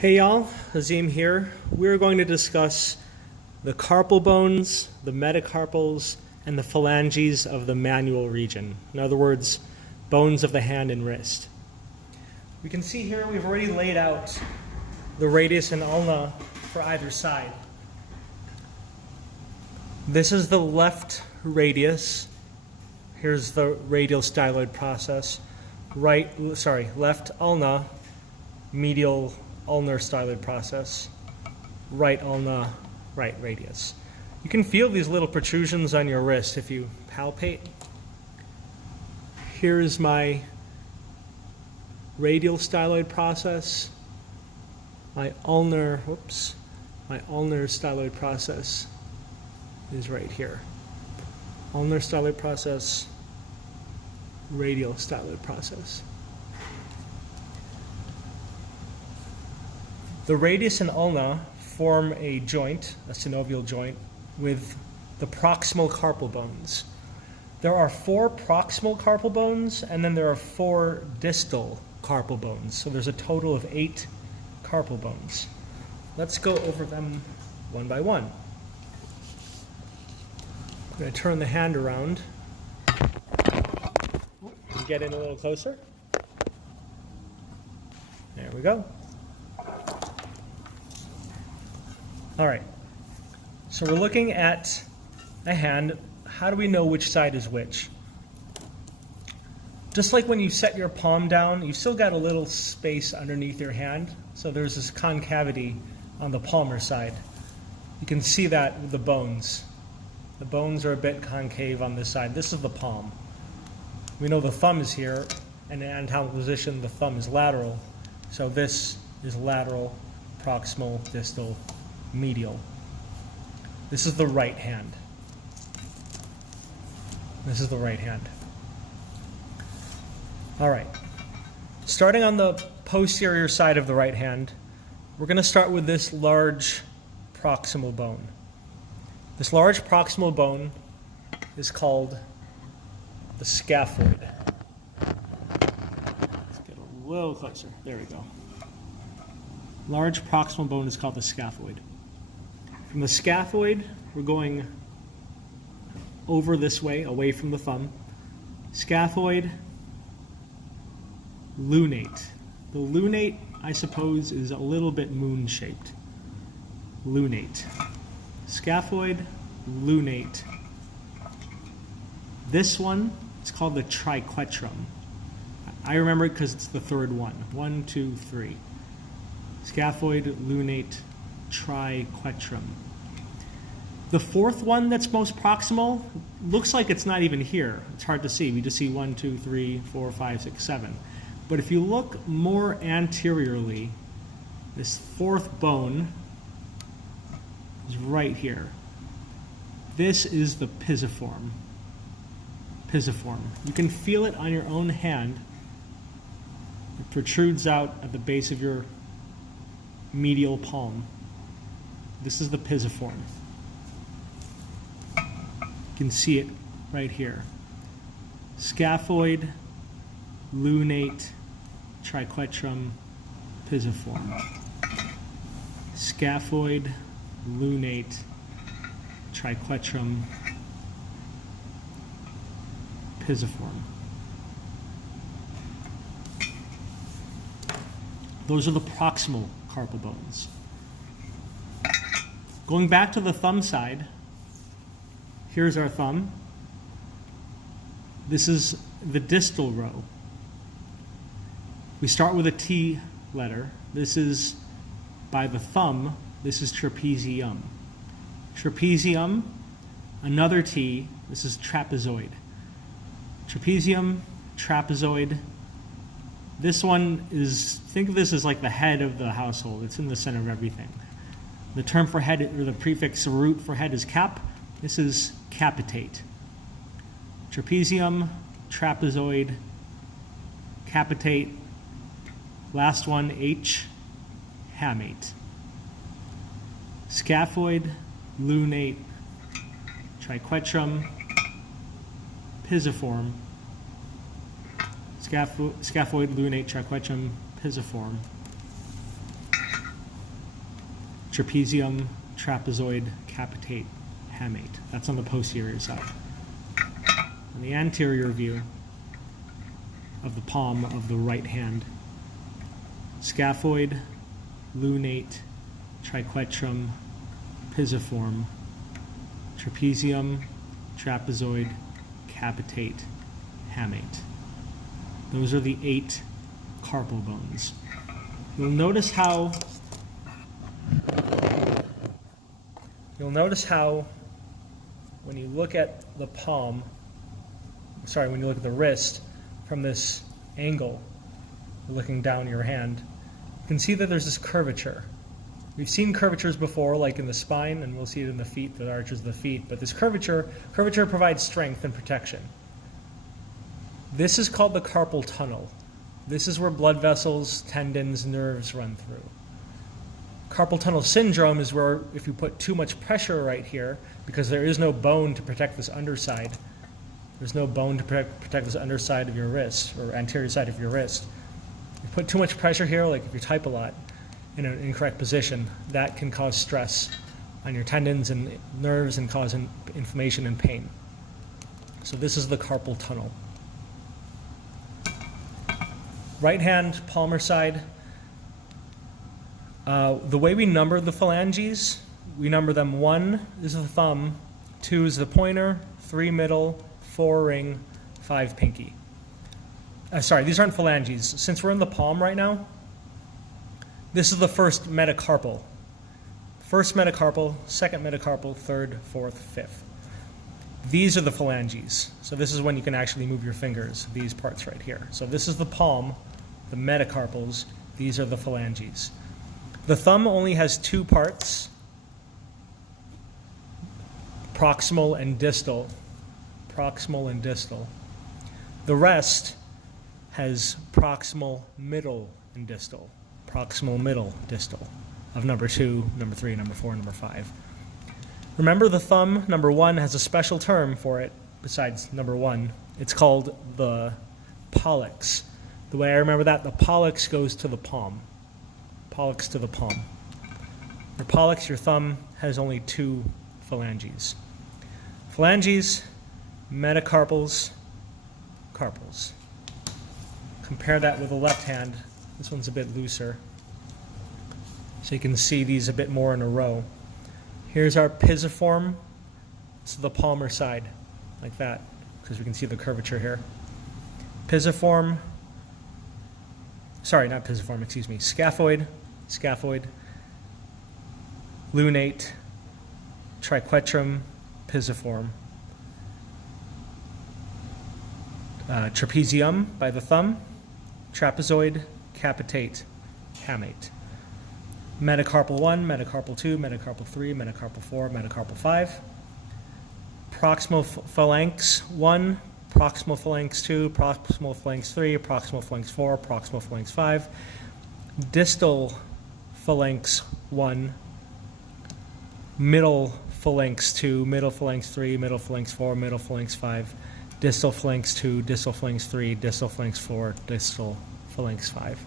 Hey y'all, Azim here. We're going to discuss the carpal bones, the metacarpals, and the phalanges of the manual region. In other words, bones of the hand and wrist. We can see here we've already laid out the radius and ulna for either side. This is the left radius. Here's the radial styloid process. Left ulna, medial ulnar styloid process, right ulna, right radius. You can feel these little protrusions on your wrist if you palpate. Here's my radial styloid process. My ulnar styloid process is right here. Ulnar styloid process, radial styloid process. The radius and ulna form a joint, a synovial joint, with the proximal carpal bones. There are 4 proximal carpal bones, and then there are 4 distal carpal bones. So there's a total of 8 carpal bones. Let's go over them one by one. I'm going to turn the hand around and get in a little closer. There we go. All right, so we're looking at a hand. How do we know which side is which? Just like when you set your palm down, you've still got a little space underneath your hand. So there's this concavity on the palmar side. You can see that with the bones. The bones are a bit concave on this side. This is the palm. We know the thumb is here, and in anatomical position, the thumb is lateral. So this is lateral, proximal, distal, medial. This is the right hand. This is the right hand. All right. Starting on the posterior side of the right hand, we're going to start with this large proximal bone. This large proximal bone is called the scaphoid. Let's get a little closer. There we go. Large proximal bone is called the scaphoid. From the scaphoid, we're going over this way, away from the thumb. Scaphoid, lunate. The lunate, I suppose, is a little bit moon-shaped. Lunate. Scaphoid, lunate. This one, it's called the triquetrum. I remember it because it's the third one. 1, 2, 3. Scaphoid, lunate, triquetrum. The fourth one that's most proximal looks like it's not even here. It's hard to see. We just see 1, 2, 3, 4, 5, 6, 7. But if you look more anteriorly, this fourth bone is right here. This is the pisiform. Pisiform. You can feel it on your own hand. It protrudes out at the base of your medial palm. This is the pisiform. You can see it right here. Scaphoid, lunate, triquetrum, pisiform. Scaphoid, lunate, triquetrum, pisiform. Those are the proximal carpal bones. Going back to the thumb side, here's our thumb. This is the distal row. We start with a T letter. This is by the thumb. This is trapezium. Trapezium, another T. This is trapezoid. Trapezium, trapezoid. This one is, think of this as like the head of the household. It's in the center of everything. The term for head, or the prefix or root for head is cap. This is capitate. Trapezium, trapezoid, capitate. Last one, H, hamate. Scaphoid, lunate, triquetrum, pisiform, scaphoid, lunate, triquetrum, pisiform. trapezium, trapezoid, capitate, hamate. That's on the posterior side. On the anterior view of the palm of the right hand, scaphoid, lunate, triquetrum, pisiform, trapezium, trapezoid, capitate, hamate. Those are the 8 carpal bones. You'll notice how when you look at the palm, when you look at the wrist from this angle, looking down your hand, you can see that there's this curvature. We've seen curvatures before, like in the spine, and we'll see it in the feet, the arches of the feet, but this curvature provides strength and protection. This is called the carpal tunnel. This is where blood vessels, tendons, nerves run through. Carpal tunnel syndrome is where if you put too much pressure right here, because there is no bone to protect this underside, there's no bone to protect this underside of your wrist, or anterior side of your wrist. You put too much pressure here, like if you type a lot in an incorrect position, that can cause stress on your tendons and nerves and cause inflammation and pain. So this is the carpal tunnel. Right hand, palmar side. The way we number the phalanges, we number them: 1 is the thumb, 2 is the pointer, 3 middle, 4 ring, 5 pinky. Sorry, these aren't phalanges. Since we're in the palm right now, this is the first metacarpal. First metacarpal, second metacarpal, third, fourth, fifth. These are the phalanges. So this is when you can actually move your fingers, these parts right here. So this is the palm, the metacarpals. These are the phalanges. The thumb only has 2 parts, proximal and distal. Proximal and distal. The rest has proximal, middle, and distal. Proximal, middle, distal, of number 2, number 3, number 4, number 5. Remember, the thumb, number 1, has a special term for it besides number 1. It's called the pollex. The way I remember that, the pollex goes to the palm. Pollex to the palm. Your pollex, your thumb, has only 2 phalanges. Phalanges, metacarpals, carpals. Compare that with the left hand. This one's a bit looser, so you can see these a bit more in a row. Here's our pisiform. This is the palmar side, like that, because we can see the curvature here. Pisiform, sorry, not pisiform, excuse me, scaphoid, lunate, triquetrum, pisiform, trapezium by the thumb, trapezoid, capitate, hamate. Metacarpal 1, metacarpal 2, metacarpal 3, metacarpal 4, metacarpal 5. Proximal phalanx 1, proximal phalanx 2, proximal phalanx 3, proximal phalanx 4, proximal phalanx 5. Distal phalanx 1, middle phalanx 2, middle phalanx 3, middle phalanx 4, middle phalanx 5. Distal phalanx 2, distal phalanx 3, distal phalanx 4, distal phalanx 5.